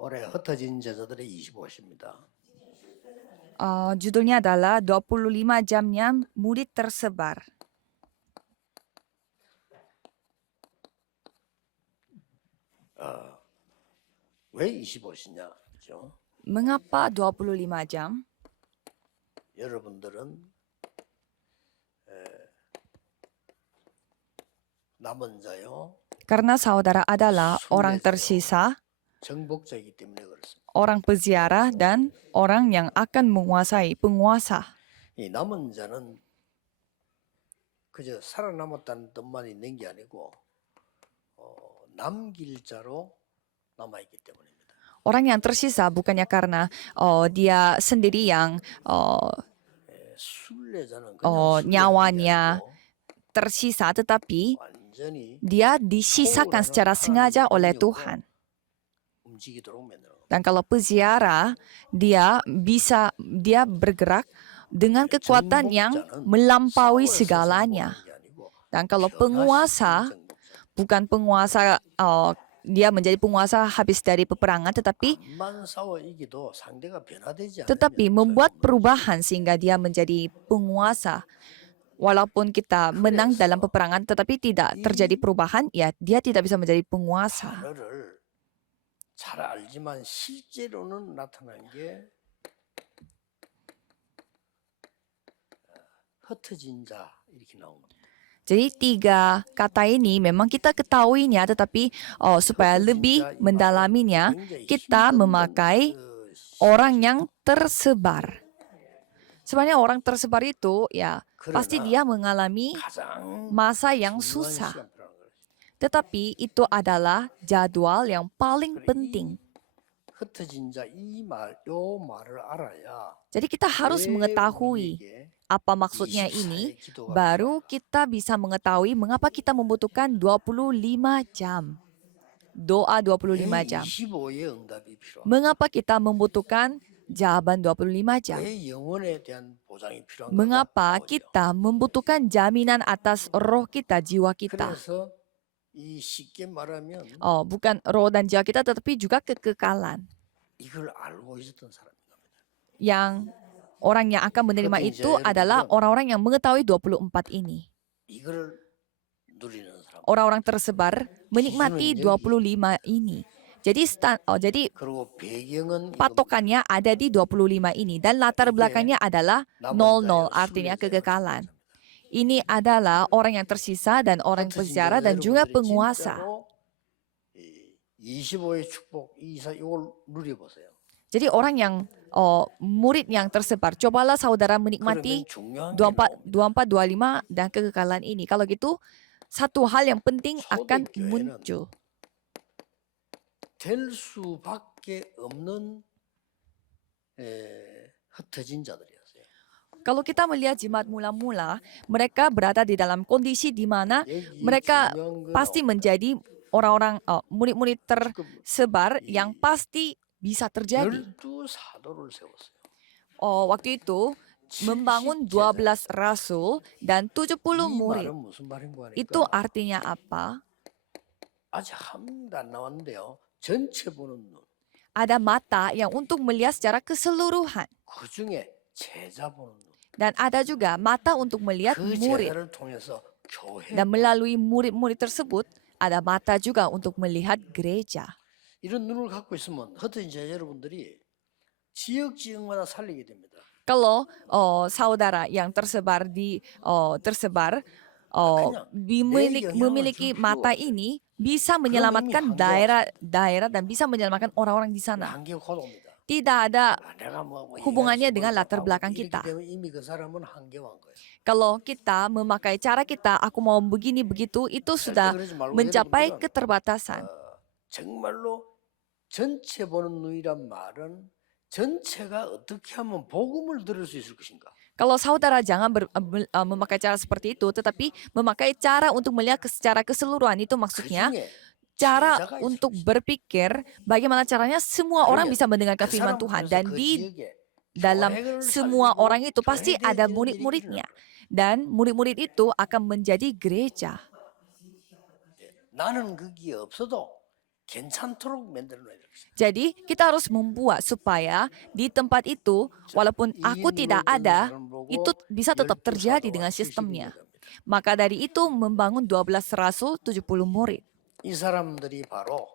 올해 흩어진 제자들의 25시입니다. Judulnya adalah 25 jamnya murid tersebar. 왜 25시냐? 그죠? Mengapa 25 jam? 여러분들은 남은 자요, Karena saudara adalah orang tersisa, 정복자이기 때문에 그렇습니다. orang peziarah, dan orang yang akan menguasai penguasa. 이 남은 자는 그저 살아남았다는 뜻만 있는 게 아니고 남길 자로 남아있기 때문입니다. Orang yang tersisa bukannya karena dia sendiri yang 순례자는 그냥 nyawanya tersisa, tetapi 완전히 dia disisakan secara sengaja oleh Tuhan. 움직이도록 만들어. Dan kalau peziarah, dia bergerak dengan kekuatan yang melampaui segalanya. Dan kalau penguasa, bukan penguasa dia menjadi penguasa habis dari peperangan, tetapi membuat perubahan sehingga dia menjadi penguasa. Walaupun kita menang dalam peperangan, tetapi tidak terjadi perubahan, ya dia tidak bisa menjadi penguasa. 잘 알지만 실제로는 나타난 게 흩어진 자 이렇게 나온 겁니다. Jadi 3 kata ini memang kita ketahuinya, tetapi supaya lebih mendalaminya, kita memakai orang yang tersebar. Sebenarnya orang tersebar itu ya pasti dia mengalami masa yang susah. Tetapi itu adalah jadwal yang paling penting. Jadi kita harus mengetahui apa maksudnya ini, baru kita bisa mengetahui mengapa kita membutuhkan 25 jam. Doa 25 jam. Mengapa kita membutuhkan jawaban 25 jam? Mengapa kita membutuhkan jaminan atas roh kita, jiwa kita? Bukan roh dan jiwa kita, tetapi juga kekekalan. Yang orang yang akan menerima itu adalah orang-orang yang mengetahui 24 ini. Orang-orang tersebar menikmati 25 ini. Jadi patokannya ada di 25 ini, dan latar belakangnya adalah 00, artinya kekekalan. Ini adalah orang yang tersisa dan orang peziarah dan juga penguasa. Jadi orang yang murid yang tersebar, cobalah saudara menikmati 24, 25 dan kekekalan ini. Kalau gitu, satu hal yang penting akan muncul. 될 수밖에 없는 흩어진 자들이었어요. Kalau kita melihat jemaat mula-mula, mereka berada di dalam kondisi di mana mereka pasti menjadi orang-orang murid-murid tersebar yang pasti bisa terjadi. Waktu itu membangun 12 rasul dan 70 murid. Itu artinya apa? 아직 한 문도 안 나왔는데요. 전체 보는 눈. Ada mata yang untuk melihat secara keseluruhan. 그중에 제자 보는 눈. Dan ada juga mata untuk melihat murid. 제자를 통해서 교회. Dan melalui murid-murid tersebut, ada mata juga untuk melihat gereja. 이런 눈을 갖고 있으면 흩어진 제자 여러분들이 지역마다 살리게 됩니다. Kalau saudara yang memiliki mata ini, bisa menyelamatkan daerah dan bisa menyelamatkan orang-orang di sana. Tidak ada hubungannya dengan latar belakang kita. Kalau kita memakai cara kita, aku mau begini begitu, itu sudah mencapai keterbatasan. 정말로 전체 보는 눈이란 말은 전체가 어떻게 하면 복음을 들을 수 있을 것인가? Kalau saudara jangan memakai cara seperti itu, tetapi memakai cara untuk melihat secara keseluruhan, itu maksudnya cara untuk berpikir bagaimana caranya semua orang bisa mendengarkan firman Tuhan. Dan di dalam semua orang itu pasti ada murid-muridnya. Dan murid-murid itu akan menjadi gereja. 나는 거기에 없어도 괜찮도록 만들어 놔야 되겠어요. Jadi kita harus membuat supaya di tempat itu walaupun aku tidak ada, itu bisa tetap terjadi dengan sistemnya. Maka dari itu membangun 12 rasul 70 murid. 이 사람들이 바로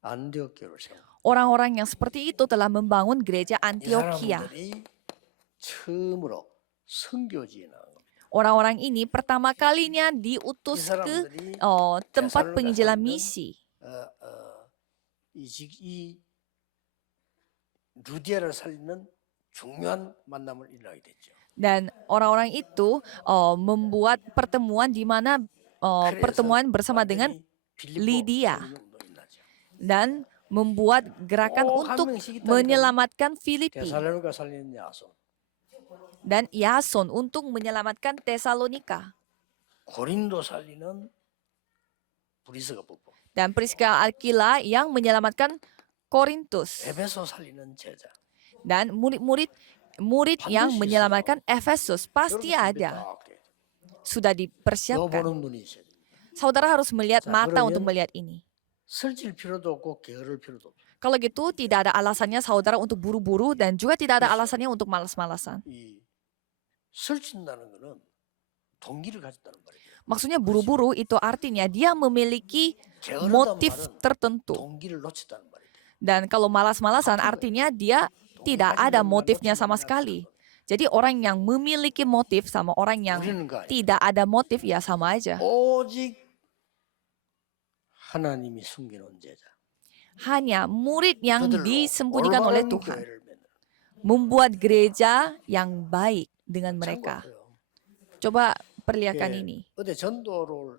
안디옥교를 세운 Orang-orang yang seperti itu telah membangun gereja 이 Antioquia. 사람들이 처음으로 선교지에 나온 겁니다. Orang-orang ini pertama kalinya 이 diutus ke 사람들이 tempat 데살로니가 penginjilan 사는 misi. 이 루디아를 살리는 중요한 만남을 일어나게 됐죠. Dan orang-orang itu membuat pertemuan di mana pertemuan bersama dengan Lydia. Dan membuat gerakan untuk menyelamatkan Filipi 데살로니가 살리는 야손, dan Yason untuk menyelamatkan Tesalonika 고린도 살리는 브리스가 부부, dan Priska Aquila yang menyelamatkan Korintus 에베소 살리는 제자. dan murid yang menyelamatkan Efesus pasti ada, sudah 너 dipersiapkan. 보는 눈이 있어야 돼. Saudara harus melihat 자, mata 그러면 untuk melihat ini. 설칠 필요도 없고 게으를 필요도 없어. Kalau gitu tidak ada alasannya saudara untuk buru-buru dan juga tidak ada alasannya untuk malas-malasan. 이 설친다는 거는 동기를 가졌다는 말이에요. Maksudnya buru-buru itu artinya dia memiliki 게으르단 motif 말은 tertentu. 동기를 놓쳤다는 말이에요. Dan kalau malas-malasan artinya dia tidak ada motifnya sama sekali. Jadi orang yang memiliki motif sama orang yang 우리는 거 아니에요. tidak ada motif ya sama aja. 오직 하나님이 숨겨놓은 제자. Hanya murid yang 그들로 disembunyikan oleh 올바른 Tuhan 교회를 만드는. membuat gereja yang baik dengan mereka. 참고하세요. Coba perlihatkan 예, ini. 어제 전도를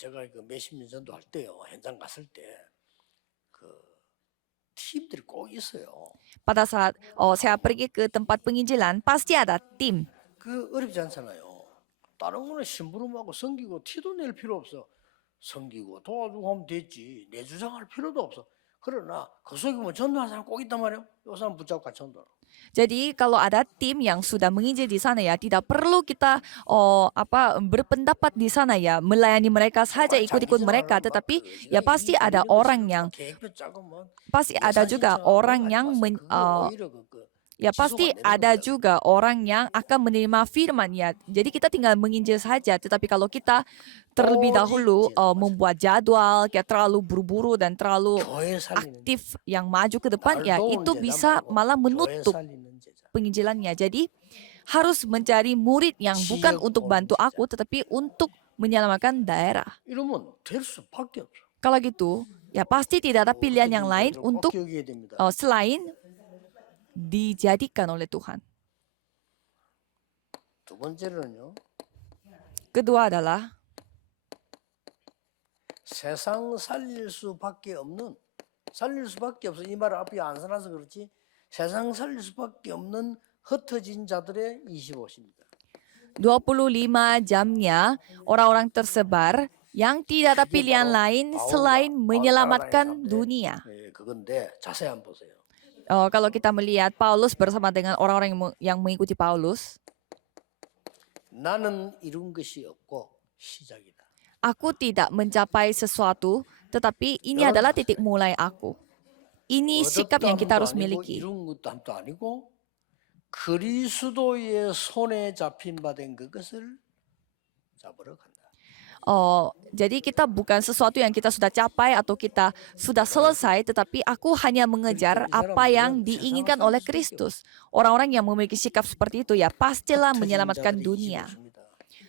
제가 그 몇십 년 전도 할 때요, 현장 갔을 때 그 팀들이 꼭 있어요. Pada saat saya pergi ke tempat penginjilan, pasti ada tim. 그 어렵지 않잖아요. 다른 거는 심부름하고 섬기고 티도 낼 필요 없어. 섬기고 도와주고 하면 됐지. 내 주장할 필요도 없어. 그러나 그 속에 보면 전도하는 사람 꼭 있단 말이에요. 요 사람 붙잡고 같이 전도하라. Jadi kalau ada tim yang sudah menginjil di sana ya, tidak perlu kita berpendapat di sana ya, melayani mereka saja, ikut-ikut mereka, tetapi ya pasti ada orang yang 계획표 짜고 뭐 pasti ada juga orang yang ya pasti ada juga orang yang akan menerima firman ya. Jadi kita tinggal menginjil saja. Tetapi kalau kita terlebih dahulu membuat jadwal, kayak terlalu buru-buru dan terlalu 교회 살리는 aktif yang maju ke depan ya, itu bisa malah 교회 menutup 살리는 제자. penginjilannya. Jadi harus mencari murid yang bukan untuk bantu aku, tetapi untuk menyelamatkan daerah. 이러면 될 수밖에 없어. Kalau gitu, ya pasti tidak ada pilihan yang lain untuk 기억해야 됩니다. selain dijadikan oleh Tuhan. 두 번째로는요. Kedua adalah 세상 살릴 수밖에 없어. 이 말을 앞에 안 써놔서 그렇지. 세상 살릴 수밖에 없는 흩어진 자들의 25시입니다. 25 jamnya orang-orang tersebar yang tidak ada pilihan lain selain menyelamatkan dunia. 예, 그건데 자세히 한번 보세요. Kalau kita melihat Paulus bersama dengan orang-orang yang mengikuti Paulus, 나는 이룬 것이 없고 시작이다. aku tidak mencapai sesuatu, tetapi ini adalah titik mulai aku. Ini sikap yang kita harus miliki. 이룬 것도 함도 아니고 그리스도의 손에 잡힌 바 된 그것을 잡으러 간다. Jadi kita bukan sesuatu yang kita sudah capai atau kita sudah selesai, tetapi aku hanya mengejar apa yang diinginkan oleh Kristus. Orang-orang yang memiliki sikap seperti itu ya pastilah menyelamatkan dunia.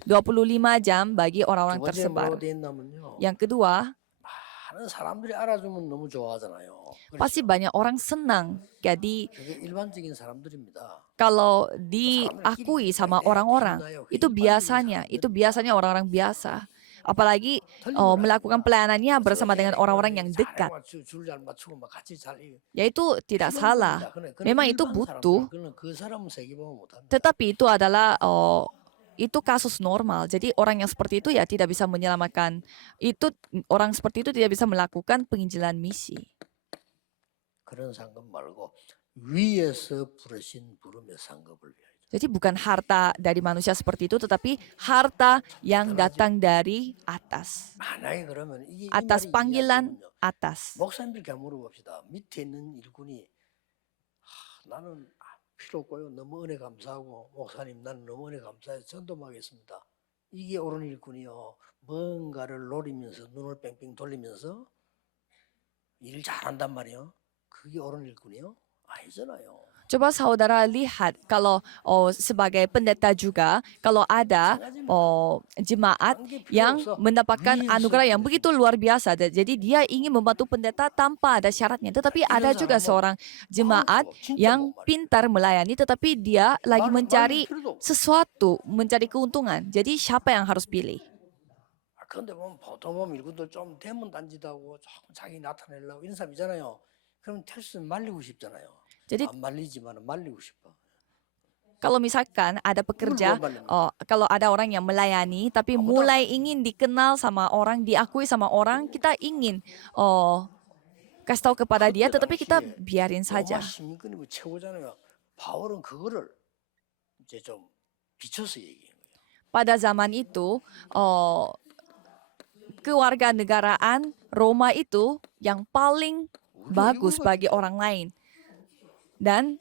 25 jam bagi orang-orang 두 번째 tersebar. 뭐로 돼 있냐면요. Yang kedua, 많은 사람들이 알아주면 너무 좋아하잖아요. pasti banyak orang senang. Jadi 그게 일반적인 사람들입니다. kalau diakui sama orang-orang, itu biasanya orang-orang biasa. Apalagi melakukan pelayanannya bersama dengan orang-orang yang dekat. 줄잘 맞추고 막 같이 잘 Ya itu tidak salah. Memang itu butuh, 그 사람은 세계 보면 못합니다. tetapi itu adalah itu kasus normal. Jadi orang yang seperti itu ya tidak bisa menyelamatkan. Orang seperti itu tidak bisa melakukan penginjilan misi. 그런 상급 말고 위에서 부르신 부름의 상급을 위하여. Jadi bukan harta dari manusia seperti itu, tetapi harta yang datang dari atas. 만약에 그러면 이게 이 Atas 말이 panggilan 이야기하면요. atas. 목사님들께 한번 물어봅시다. 밑에 있는 일꾼이 나는 필요 없고요. 너무 은혜 감사하고 목사님 나는 너무 은혜 감사해서 전도하겠습니다. 이게 옳은 일꾼이요. 뭔가를 노리면서 눈을 뺑뺑 돌리면서 일을 잘한단 말이에요. 그게 옳은 일꾼이요? 아니잖아요. Coba saudara lihat kalau sebagai pendeta juga, kalau ada jemaat 딴게 필요 yang 없어. mendapatkan 위에서 anugerah yang 보내주는 begitu luar biasa, jadi dia ingin membantu pendeta tanpa ada syaratnya. Tetapi ada 이런 juga 사람은 seorang jemaat 진짜 yang 못 말이야. pintar melayani, tetapi dia lagi 말릴 mencari 필요도 없어. sesuatu, mencari keuntungan. Jadi siapa yang harus pilih? 그런데 보면 보통 보면 일꾼들 좀 대문 단지다고 조금 자기 나타내려고 이런 사람 있잖아요. 그럼 텔스는 말리고 싶잖아요. Jadi 안 말리지만 말리고 싶어. kalau misalkan ada pekerja, kalau ada orang yang melayani, tapi mulai ingin dikenal sama orang, diakui sama orang, kita ingin kasih tahu kepada dia, tetapi kita biarin 로마 saja. 시민권이 뭐 최고잖아요. 바울은 그거를 이제 좀 비춰서 얘기해요. Pada zaman itu, kewarganegaraan Roma itu yang paling bagus bagi orang lain. Dan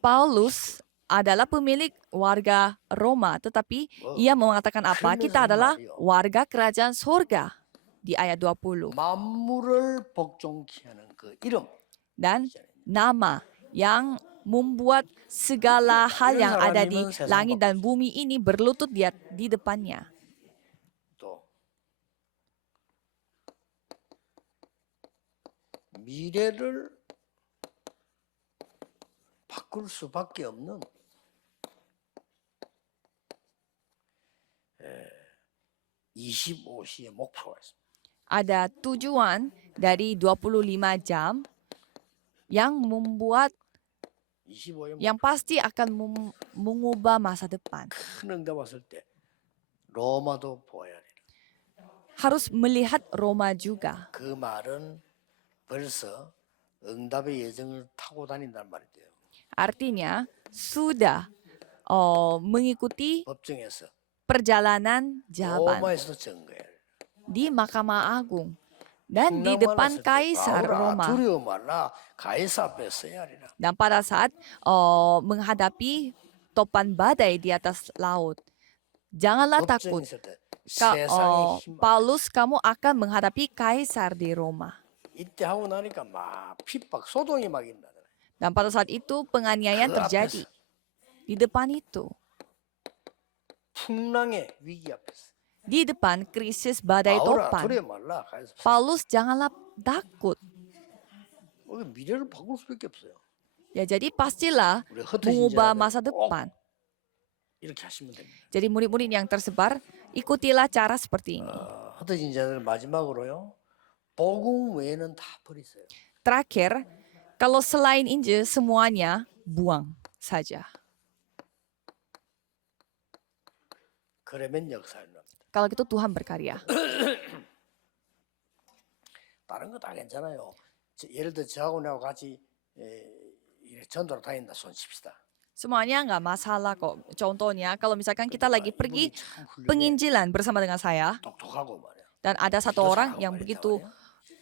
Paulus adalah pemilik warga Roma, tetapi ia mengatakan apa? Kita adalah warga kerajaan surga di ayat 20. 만물을 복종케 하는 그 이름. Dan nama yang membuat segala hal yang ada di langit dan bumi ini berlutut di depannya. 또 미래를 바꿀 수밖에 없는 25시의 목표가 있습니다. Ada tujuan dari 25 jam yang membuat 25의 yang pasti akan mengubah masa depan. 큰 응답 왔을 때 로마도 보아야 돼. Harus melihat Roma juga. 그 말은 벌써 응답의 예정을 타고 다닌단 말이죠. Artinya sudah mengikuti 법정에서 perjalanan jalan 로마에서 증거해. di Mahkamah Agung dan di depan Kaisar Roma. 두려워 말라. 가이사 앞에 서야 하리라. Dan pada saat menghadapi topan badai di atas laut, janganlah takut. 법정에 있을 때 세상의 힘. Paulus, kamu akan menghadapi Kaisar di Roma. 이때 하고 나니까 막 핍박 소동이 막 일어나더라. Dan pada saat itu penganiayaan 그 terjadi 앞에서 di depan itu, 풍랑의 위기 앞에서. di depan krisis badai 바울아 topan. 두려워 말라. 가이사. Paulus, janganlah takut. 미래를 바꿀 수밖에 없어요. Ya, jadi pastilah 우리 흩어진 mengubah 자들 masa 꼭 depan. 이렇게 하시면 됩니다. Jadi murid-murid yang tersebar, ikutilah cara seperti ini. 흩어진 자들 마지막으로요. 복음 외에는 다 버리세요. Terakhir, kalau selain Injil semuanya buang saja. 그러면 역사를 합니다. Kalau gitu Tuhan berkarya. 다른 거 다 괜찮아요. 예를 들어 저하고 나하고 같이 전도를 다닌다 손 칩시다. Semuanya nggak masalah kok. Contohnya, kalau misalkan kita lagi pergi 이분이 참 훌륭해. penginjilan bersama dengan saya, 똑똑하고 말이야. dan ada satu orang yang begitu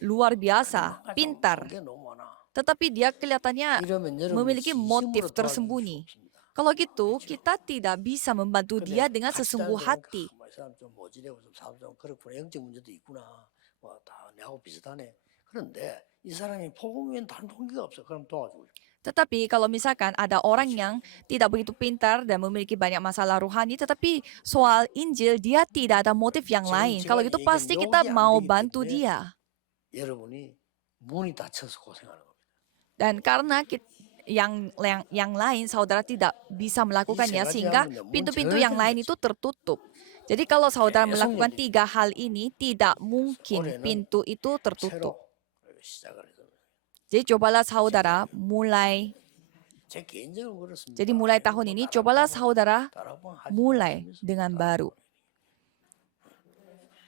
luar biasa, pintar, 그게 너무 많아. tetapi dia kelihatannya 이러면 여러분이 memiliki motif 진심으로 도와줄 수 tersembunyi. 없습니다. Kalau gitu, kita tidak bisa membantu 근데 dia dengan 같이 sesungguh 다니는 hati. 이 사람 좀 모질하고 좀 사람 좀 그렇구나 영적 문제도 있구나. 다 내하고 비슷하네. 그런데 이 사람이 복음 외엔 다른 동기가 없어. 그럼 도와주고 싶어. Tetapi kalau misalkan ada orang yang tidak begitu pintar dan memiliki banyak masalah rohani, tetapi soal Injil dia tidak ada motif yang lain. Kalau gitu pasti kita mau bantu dia. 여러분이 문이 닫혀서 고생하는 겁니다. Dan karena yang lain saudara tidak bisa melakukannya sehingga pintu-pintu yang lain itu tertutup. Jadi kalau saudara melakukan 3 hal ini, tidak mungkin pintu itu tertutup. 새로 시작을 해서. Jadi cobalah saudara mulai. 제 개인적으로 그렇습니다. Jadi mulai tahun ini cobalah saudara mulai dengan baru.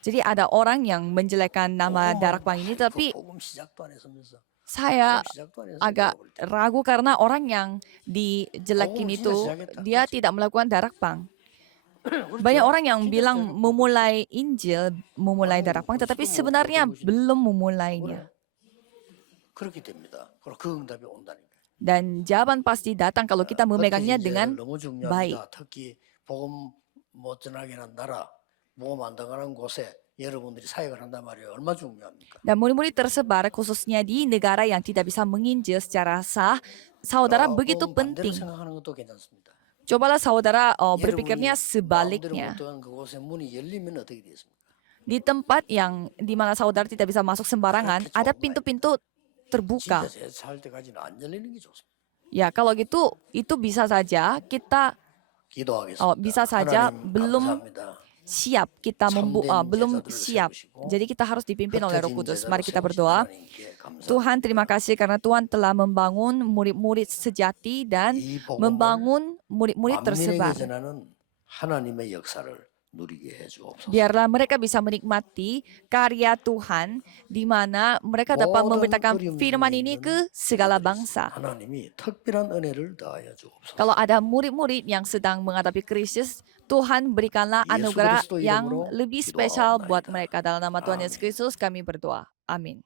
Jadi ada orang yang menjelekkan nama Darakbang ini, tapi 복음 시작도 안 했으면서 saya 복음 시작도 안 했어. agak ragu karena orang yang dijelekin Oh, itu 진짜 dia 시작했다. tidak melakukan Darakbang. 그렇죠? Banyak orang yang 진짜 bilang 시작했고, memulai Injil, memulai 아유, Darakbang, tetapi 벌써도 뭐 sebenarnya 어떤 것이- belum 그래. memulainya. 그렇게 됩니다. 그럼 그 응답이 온다니까. Dan jawaban pasti datang kalau kita memegangnya dengan 너무 중요합니다. baik. 특히 복음 못 전하게 하는 나라, 복음 안 당하는 곳에 여러분들이 사역을 한단 말이에요. 얼마나 중요합니까? Dan murid-murid tersebar khususnya di negara yang tidak bisa menginjil secara sah, saudara begitu 조금 반대로 penting. 생각하는 것도 괜찮습니다. Cobalah saudara 여러분이 berpikirnya 마음대로 sebaliknya. 못 들어간 그곳에 문이 열리면 어떻게 되겠습니까? Di tempat yang di mana saudara tidak bisa masuk sembarangan, ada pintu-pintu terbuka. 진짜 살 때까지는 안 열리는 게 좋습니다. Ya, kalau gitu itu bisa saja kita 기도하겠습니다. bisa saja 하나님 belum 감사합니다. siap, kita 참된 belum 제자들을 siap. 세우시고 Jadi kita harus dipimpin oleh Roh 흩어진 Kudus. 제자로 Mari kita 세우신 berdoa. 하나님께 감사합니다. Tuhan, terima kasih karena Tuhan telah membangun murid-murid sejati dan 이 복음을 membangun murid-murid 만민에게 tersebar. 전하는 하나님의 역사를 누리게 해주옵소서. Biarlah mereka bisa menikmati karya Tuhan di mana mereka dapat 모든 memberitakan 어려움 firman 중에 ini 있는 ke segala 제자들이 bangsa. 하나님이 특별한 은혜를 더하여 주옵소서. Kalau ada murid-murid yang sedang menghadapi krisis, Tuhan berikanlah Yesus anugerah Kristus yang iram으로 lebih spesial buat 기도하옵나이다. mereka. Dalam nama Tuhan 아멘. Yesus Kristus kami berdoa. Amin.